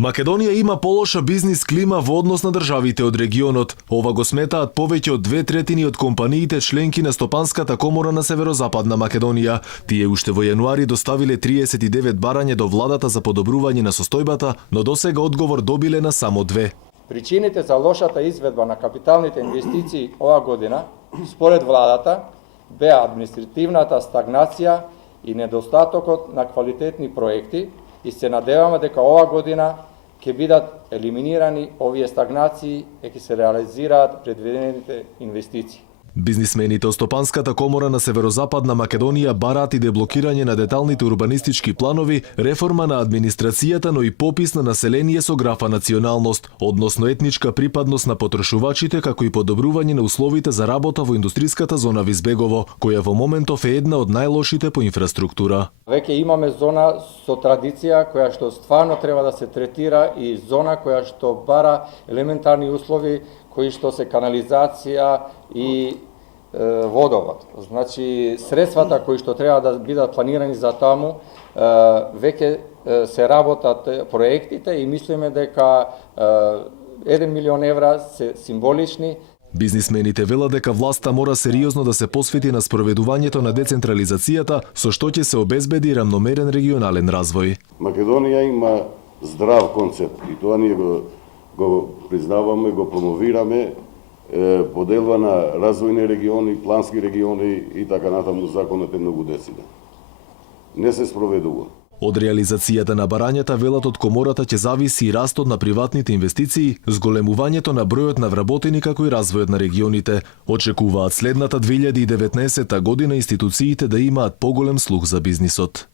Македонија има полоша бизнис клима во однос на државите од регионот. Ова го сметаат повеќе од 2/3 од компаниите членки на Стопанската комора на Северозападна Македонија. Тие уште во јануари доставиле 39 барања до владата за подобрување на состојбата, но досега одговор добиле на само 2. Причините за лошата изведба на капиталните инвестиции ова година, според владата, беа административната стагнација и недостатокот на квалитетни проекти, и се надеваме дека ова година ќе бидат елиминирани овие стагнации и ќе се реализираат предвидените инвестиции. Бизнисмените од Стопанската комора на Северозападна Македонија бараат и деблокирање на деталните урбанистички планови, реформа на администрацијата, но и попис на население со графа националност, односно етничка припадност на потрошувачите, како и подобрување на условите за работа во индустриската зона Визбегово, која во моментов е една од најлошите по инфраструктура. Веќе имаме зона со традиција која што стварно треба да се третира и зона која што бара елементарни услови кои што се канализација и водовод. Значи, средствата кои што треба да бидат планирани за таму, веќе се работат проектите и мислиме дека 1 милион евра се символични. Бизнисмените велат дека власта мора сериозно да се посвети на спроведувањето на децентрализацијата, со што ќе се обезбеди рамномерен регионален развој. Македонија има здрав концепт и тоа ние го признаваме, го промовираме, поделва на развојни региони, плански региони и така натаму. Законот е многу дециден. Не се спроведува. Од реализацијата на барањата, велат од комората, ќе зависи и растот на приватните инвестиции, зголемувањето на бројот на вработени, како и развојот на регионите. Очекуваат следната 2019 година институциите да имаат поголем слух за бизнисот.